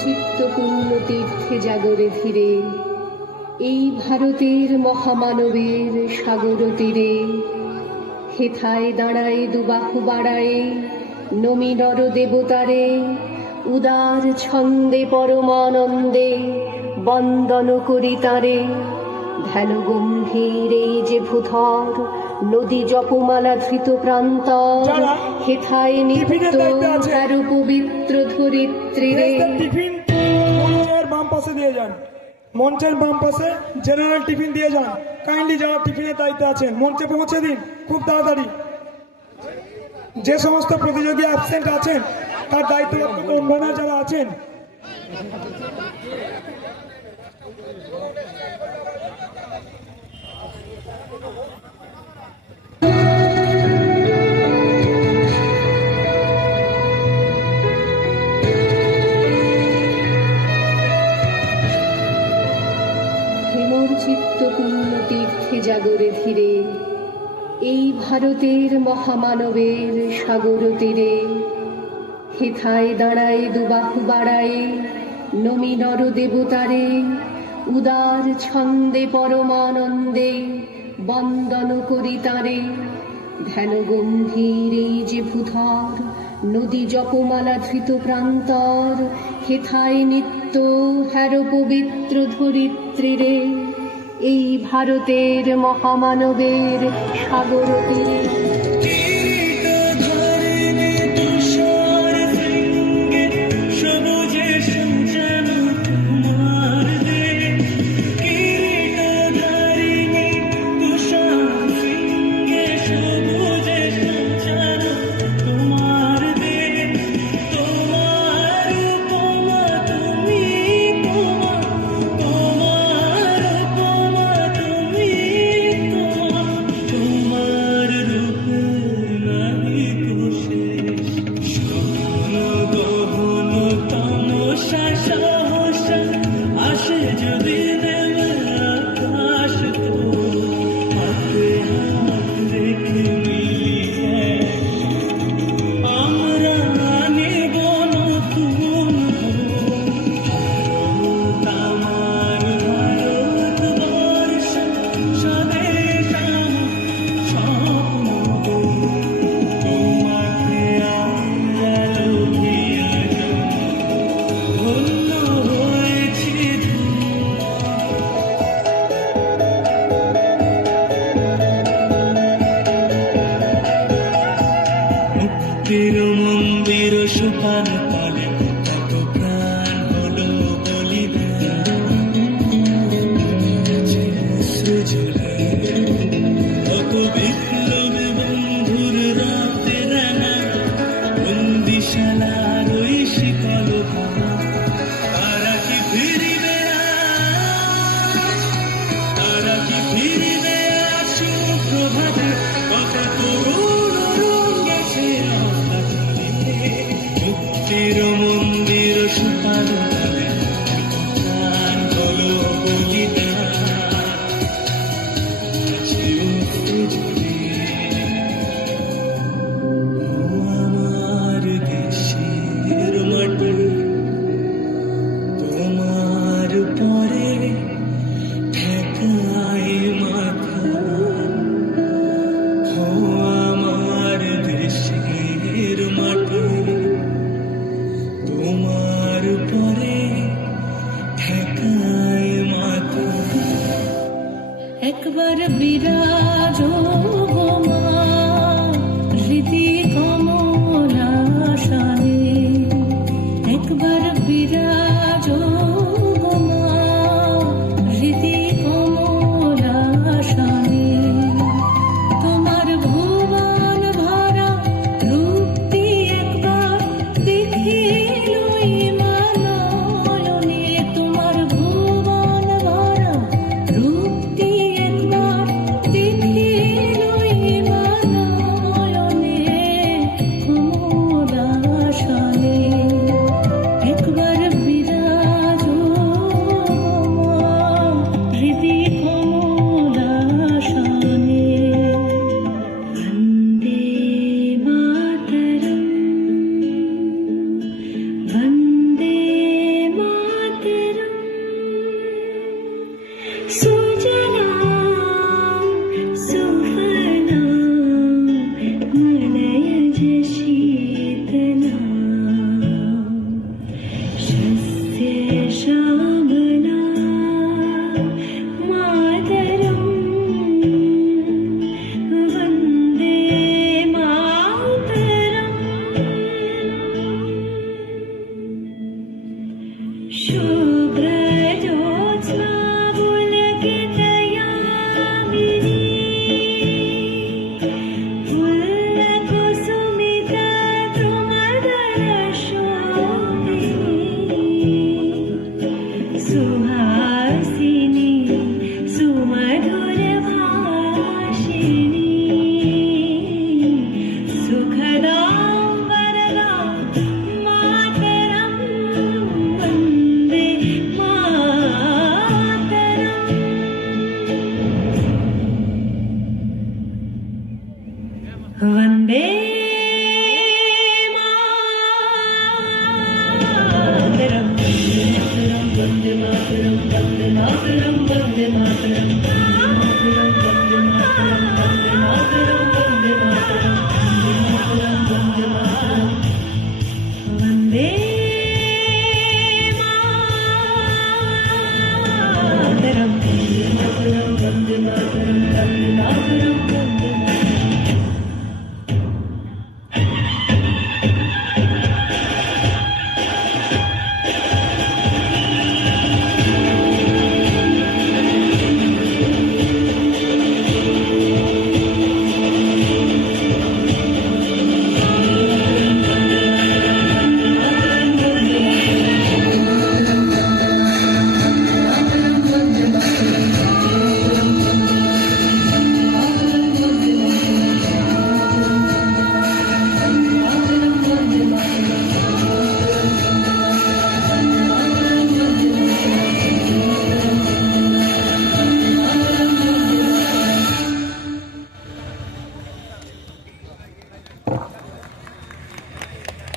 চিত্তপূর্ণ তীর্থে জাগরে ধীরে, এই ভারতের মহামানবের সাগর তীরে। হেথায় দাঁড়ায় দুবাহু বাড়ায়, নমি নর দেবতারে, উদার ছন্দে পরমানন্দে বন্দন করি তারে। ধ্যান গম্ভীর এই যে ভূধর, নদী জপমালা ধৃত প্রান্তর, হেথায় নিত্য তার পবিত্র ধরিত্রীরে। টিফিন মঞ্চের বাম পাশে দিয়ে যান, মঞ্চের বাম পাশে জেনারেল টিফিন দিয়ে যান। কাইন্ডলি যারা টিফিনের দায়িত্বে আছেন মঞ্চে পৌঁছে দিন খুব তাড়াতাড়ি। যে সমস্ত প্রতিযোগী অ্যাবসেন্ট আছেন তার দায়িত্বপ্রাপ্ত কনভেনার যারা আছেন, চিত্তপূর্ণ তীর্থে জাগরে ধীরে, এই ভারতের মহামানবের সাগর তীরে। হেথায় দাঁড়ায় দুবাহু বাড়ায়, নমি নর দেবতারে, উদার ছন্দে পরমানন্দে বন্দন করি তারে। ধ্যান গম্ভীর এই যে ভূধর, নদী জপমালা ধৃত প্রান্তর, হেথায় নিত্য হ্যার পবিত্র ধরিত্রীরে। এই ভারতের মহামানবের সাগর তীরে। মন্দির সুপান পালে কত প্রাণ হলো বলিদান, কত বিপ্লবী বন্ধুর রাতে রানা, বন্দিশালার ওই শিকল তারা কি ফিরিবে, তারা কি ফিরিবে সুপ্রভাতে, কত তরুণ রঙ গেছে মুক্তির বন্দে